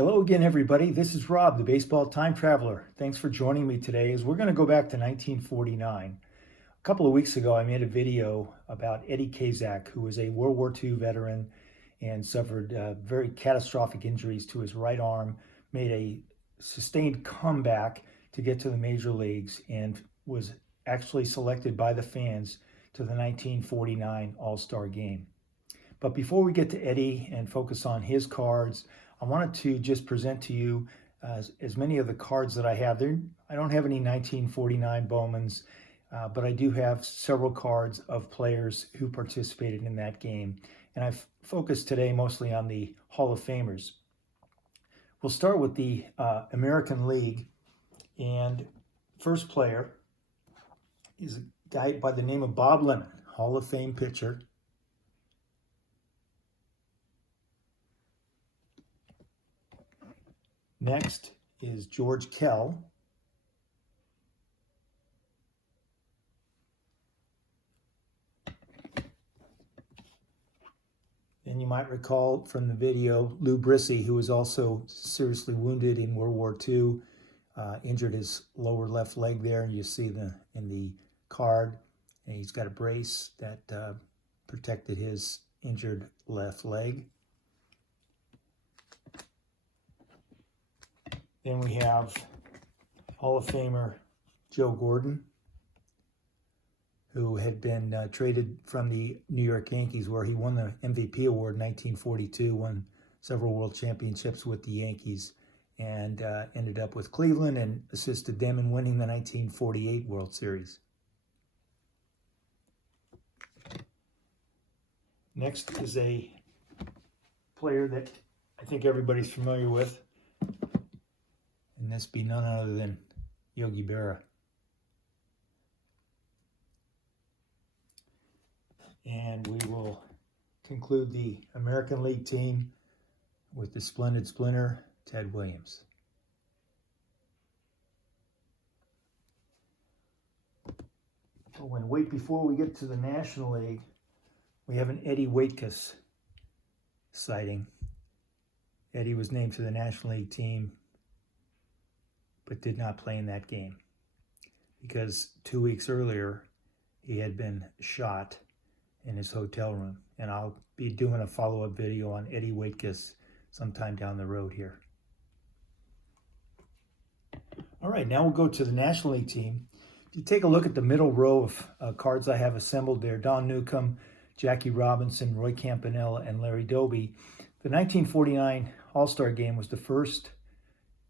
Hello again, everybody. This is Rob, the baseball time traveler. Thanks for joining me today as we're going to go back to 1949. A couple of weeks ago, I made a video about Eddie Kazak, who was a World War II veteran and suffered very catastrophic injuries to his right arm, made a sustained comeback to get to the major leagues, and was actually selected by the fans to the 1949 All-Star Game. But before we get to Eddie and focus on his cards, I wanted to just present to you as many of the cards that I have. I don't have any 1949 Bowmans, but I do have several cards of players who participated in that game. And I've focused today mostly on the Hall of Famers. We'll start with the American League. And first player is a guy by the name of Bob Lemon, Hall of Fame pitcher. Next is George Kell. And you might recall from the video Lou Brissy, who was also seriously wounded in World War II, injured his lower left leg there, and you see in the card, and he's got a brace that protected his injured left leg. Then we have Hall of Famer Joe Gordon, who had been traded from the New York Yankees, where he won the MVP award in 1942, won several world championships with the Yankees, and ended up with Cleveland and assisted them in winning the 1948 World Series. Next is a player that I think everybody's familiar with, and this be none other than Yogi Berra. And we will conclude the American League team with the splendid splinter, Ted Williams. Oh, and wait, before we get to the National League, we have an Eddie Waitkus sighting. Eddie was named to the National League team, but did not play in that game because 2 weeks earlier he had been shot in his hotel room. And I'll be doing a follow-up video on Eddie Waitkus sometime down the road here. All right, now we'll go to the National League team. If you take a look at the middle row of cards I have assembled there, Don Newcomb, Jackie Robinson, Roy Campanella, and Larry Doby. The 1949 All-Star Game was the first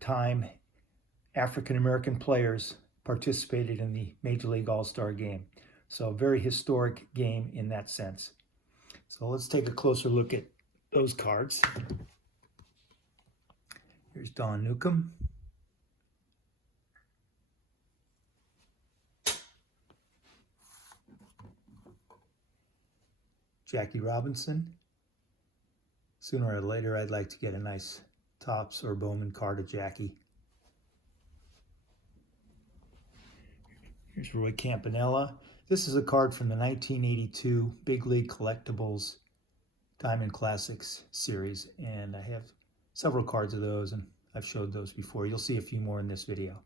time African-American players participated in the Major League All-Star Game. So a very historic game in that sense. So let's take a closer look at those cards. Here's Don Newcomb. Jackie Robinson. Sooner or later, I'd like to get a nice Topps or Bowman card of Jackie. Here's Roy Campanella. This is a card from the 1982 Big League Collectibles Diamond Classics series, and I have several cards of those, and I've showed those before. You'll see a few more in this video.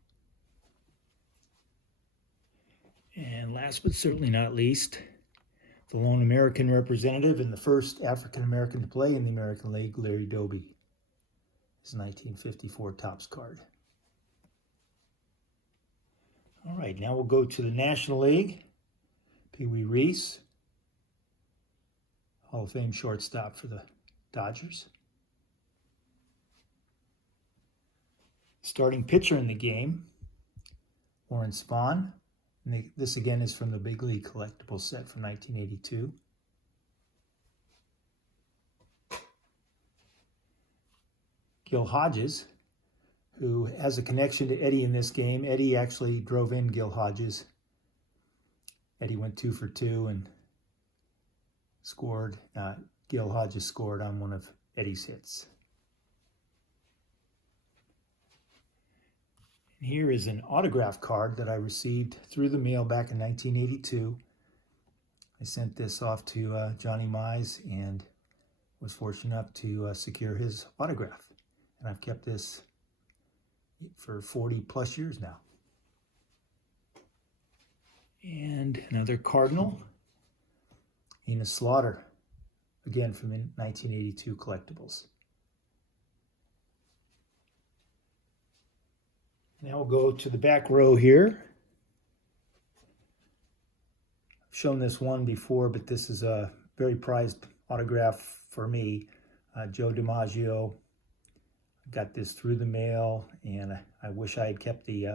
And last but certainly not least, the lone American representative and the first African-American to play in the American League, Larry Doby. His 1954 Topps card. All right, now we'll go to the National League. Pee Wee Reese, Hall of Fame shortstop for the Dodgers. Starting pitcher in the game, Warren Spahn. And this again is from the Big League Collectibles set from 1982. Gil Hodges, who has a connection to Eddie in this game. Eddie actually drove in Gil Hodges. Eddie went 2 for 2 and scored. Gil Hodges scored on one of Eddie's hits. And here is an autograph card that I received through the mail back in 1982. I sent this off to Johnny Mize and was fortunate enough to secure his autograph. And I've kept this for 40 plus years now. And another Cardinal, Enos Slaughter, again from the 1982 collectibles. Now we'll go to the back row here. I've shown this one before, but this is a very prized autograph for me. Joe DiMaggio. Got this through the mail, and I wish I had kept the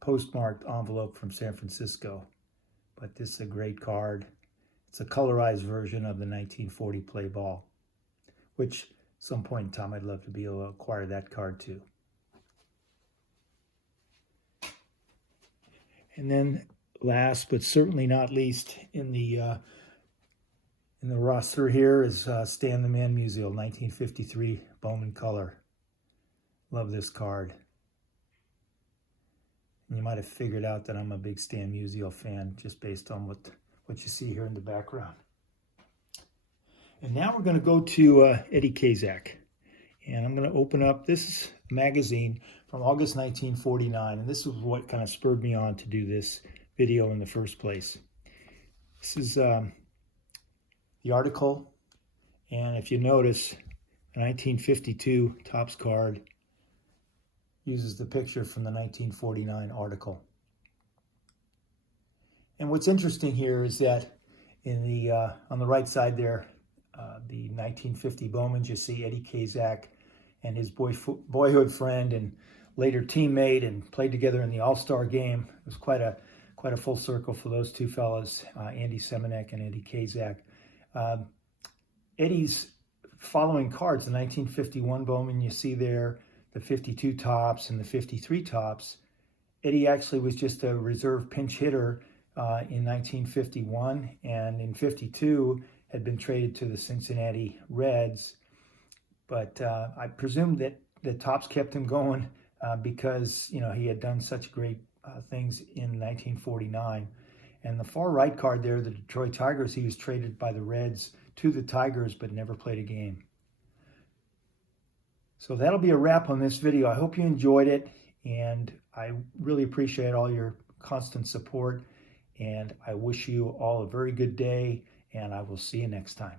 postmarked envelope from San Francisco. But this is a great card. It's a colorized version of the 1940 play ball, which at some point in time I'd love to be able to acquire that card too. And then last but certainly not least in the roster here is Stan the Man Musial, 1953 Bowman color. Love this card. And you might have figured out that I'm a big Stan Musial fan just based on what you see here in the background. And now we're going to go to Eddie Kazak. And I'm going to open up this magazine from August 1949. And this is what kind of spurred me on to do this video in the first place. This is the article. And if you notice, the 1952 Topps card uses the picture from the 1949 article. And what's interesting here is that in the on the right side there, the 1950 Bowmans, you see Eddie Kazak and his boyhood friend and later teammate, and played together in the All-Star game. It was quite a full circle for those two fellas, Andy Semenek and Eddie Kazak. Eddie's following cards, the 1951 Bowman you see there, the 52 Topps and the 53 Topps. Eddie actually was just a reserve pinch hitter in 1951, and in 52 had been traded to the Cincinnati Reds. But I presume that the Topps kept him going because he had done such great things in 1949. And the far right card there, the Detroit Tigers, he was traded by the Reds to the Tigers but never played a game. So that'll be a wrap on this video. I hope you enjoyed it, and I really appreciate all your constant support, and I wish you all a very good day, and I will see you next time.